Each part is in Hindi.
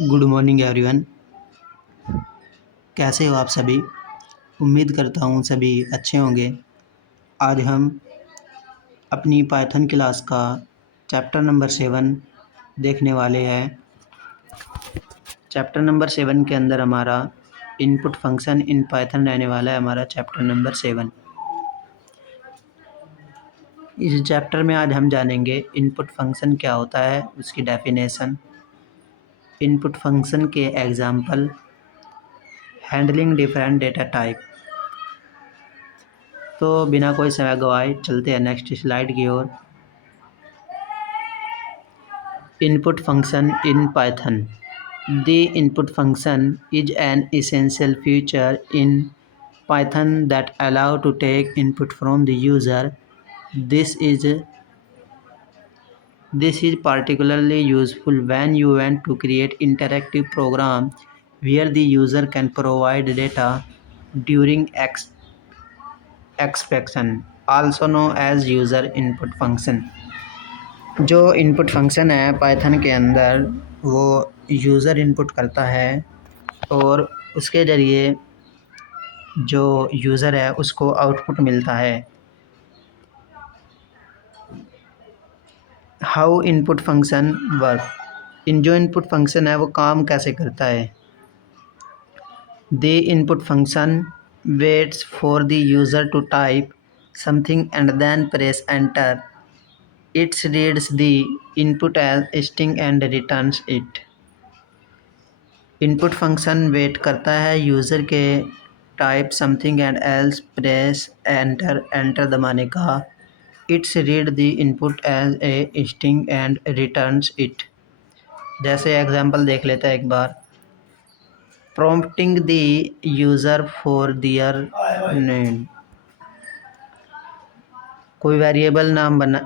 Good morning everyone. कैसे हो आप सभी? उम्मीद करता हूँ सभी अच्छे होंगे। आज हम अपनी पाइथन क्लास का चैप्टर नंबर 7 देखने वाले हैं। चैप्टर नंबर 7 के अंदर हमारा इनपुट फंक्शन इन पाइथन रहने वाला है, हमारा चैप्टर नंबर 7। इस चैप्टर में आज हम जानेंगे इनपुट फंक्शन क्या होता है, उसकी डेफिनेशन, इनपुट फंक्शन के example, handling different data type. तो बिना कोई समय गवाए चलते हैं नेक्स्ट स्लाइड की ओर। Input function in Python. The input function is an essential feature in Python that allow to take input from the user. This is particularly useful when you want to create interactive program where the user can provide data during expression, also known as user input function. जो इनपुट फंक्शन है पाइथन के अंदर वो यूज़र इनपुट करता है और उसके ज़रिए जो यूज़र है उसको आउटपुट मिलता है। हाउ इनपुट फंक्शन वर्क, जो इनपुट फंक्शन है वो काम कैसे करता है। The input function waits for the user to type something and then press enter. It reads the input as string and returns it. Input function वेट करता है यूज़र के type something and else press enter दबाने का। It's read the input as a string and returns it. जैसे एग्जांपल देख लेते हैं एक बार। Prompting the user for their name, कोई वेरिएबल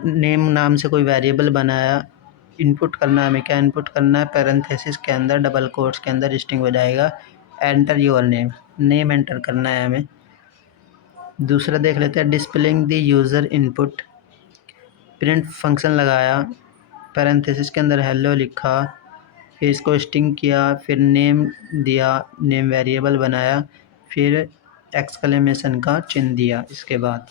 नेम नाम से कोई वेरिएबल बनाया, इनपुट करना है, हमें क्या इनपुट करना है, पैरेंथेसिस के अंदर डबल कोट्स के अंदर स्ट्रिंग हो जाएगा एंटर योर नेम एंटर करना है हमें। दूसरा देख लेते हैं displaying the user input, print function लगाया, पैरेंथेसिस के अंदर हेलो लिखा, फिर इसको स्ट्रिंग किया, फिर नेम दिया, नेम वेरिएबल बनाया, फिर एक्सक्लेमेशन का चिन्ह दिया। इसके बाद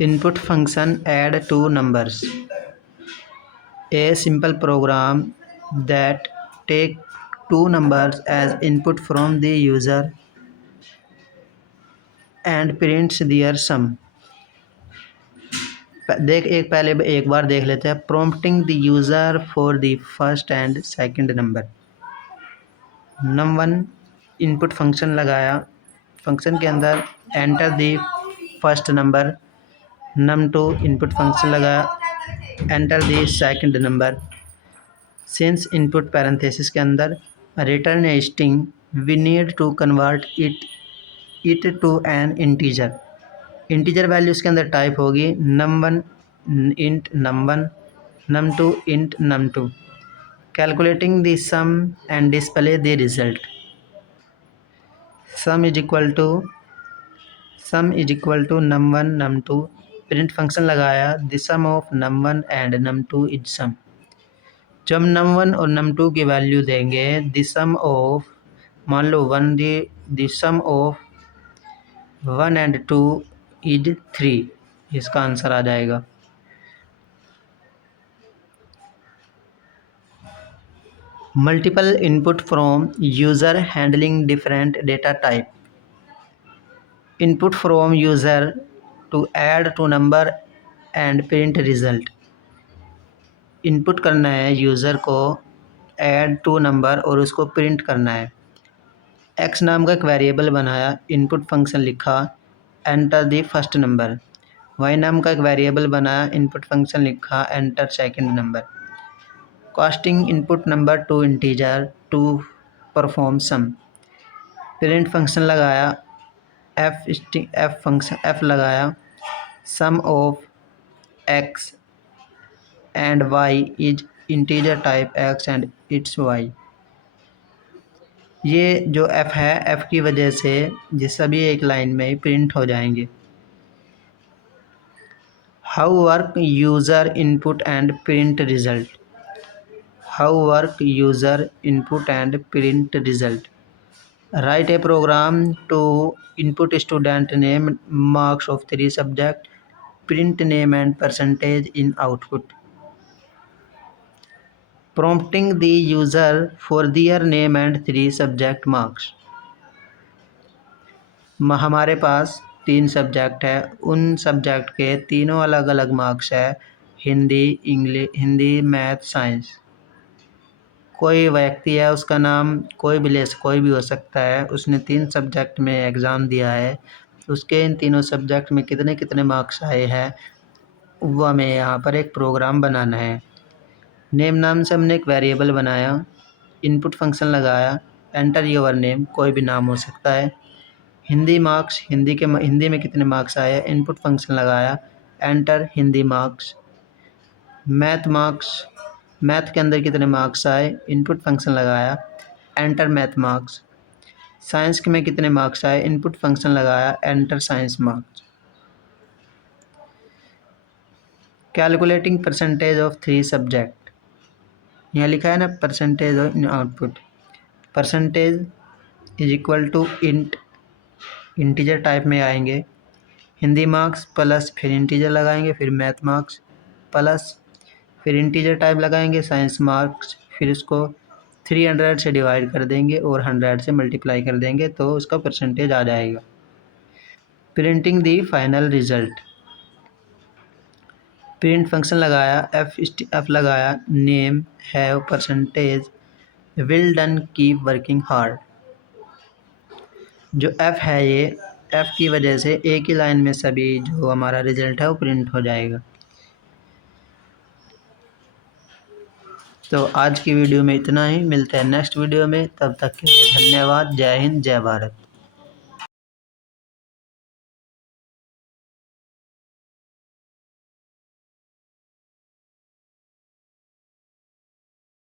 input function add two numbers. A simple program that take two numbers as input from the user and prints their sum. एक बार देख लेते हैं। prompting the user for the first and second number. num1 input function लगाया, फंक्शन के अंदर enter the first number. num2 input function लगाया, enter the second number. since input parenthesis के अंदर return a string, we need to convert it to an integer. integer value इसके अंदर टाइप होगी num1 int num1, num2 int num2. calculating the sum and display the result. sum is equal to num1 num2, print function लगाया, the sum of num1 and num2 is sum. जब num1 और num2 की वैल्यू देंगे, द सम ऑफ, मान लो 1, the sum of 1 and 2 is 3, इसका आंसर आ जाएगा। Multiple input from user handling different data type. Input from user to add two number and print result. Input करना है यूज़र को ऐड टू नंबर और उसको प्रिंट करना है। एक्स नाम का एक वेरिएबल बनाया, इनपुट फंक्शन लिखा, enter the first number. Y नाम का एक वेरिएबल बनाया, इनपुट फंक्शन लिखा, enter second number. Casting input number to integer to perform sum. Print function लगाया, एफ लगाया, sum of X and Y is integer type X and it's Y. ये जो एफ है, एफ की वजह से ये सभी एक लाइन में प्रिंट हो जाएंगे। How work user input and print result. How work user input and print result. Write a program to input student name, marks of 3 subject, print name and percentage in output. Prompting the user for their name and 3 subject marks. हमारे पास 3 सब्जेक्ट है, उन सब्जेक्ट के तीनों अलग अलग मार्क्स है, हिंदी, मैथ, साइंस। कोई व्यक्ति है, उसका नाम कोई भी हो सकता है, उसने 3 सब्जेक्ट में एग्ज़ाम दिया है, उसके इन तीनों सब्जेक्ट में कितने कितने मार्क्स आए हैं, वो हमें यहाँ पर एक प्रोग्राम बनाना है। नेम नाम से हमने एक वेरिएबल बनाया, इनपुट फंक्शन लगाया, एंटर योर नेम, कोई भी नाम हो सकता है। हिंदी मार्क्स, हिंदी में कितने मार्क्स आए, इनपुट फंक्शन लगाया, enter Hindi marks. Math marks, math के अंदर कितने मार्क्स आए, इनपुट फंक्शन लगाया, एंटर मैथ मार्क्स। साइंस में कितने मार्क्स आए, इनपुट फंक्शन लगाया, enter science marks. Calculating percentage of 3 subject, यहाँ लिखा है ना percentage of in output. Percentage is equal to int, integer type में आएंगे। हिंदी मार्क्स प्लस फिर इंटीजर लगाएंगे, फिर मैथ मार्क्स प्लस फिर इंटीजर टाइप लगाएंगे, साइंस मार्क्स, फिर इसको 300 से डिवाइड कर देंगे और 100 से मल्टीप्लाई कर देंगे तो उसका परसेंटेज आ जाएगा। Printing the final result. Print function लगाया, एफ लगाया, name, have, percentage, will done, keep working hard. जो एफ है, ये एफ की वजह से एक ही लाइन में सभी जो हमारा रिजल्ट है वो प्रिंट हो जाएगा। तो आज की वीडियो में इतना ही, मिलते हैं नेक्स्ट वीडियो में, तब तक के लिए धन्यवाद। जय हिंद, जय भारत।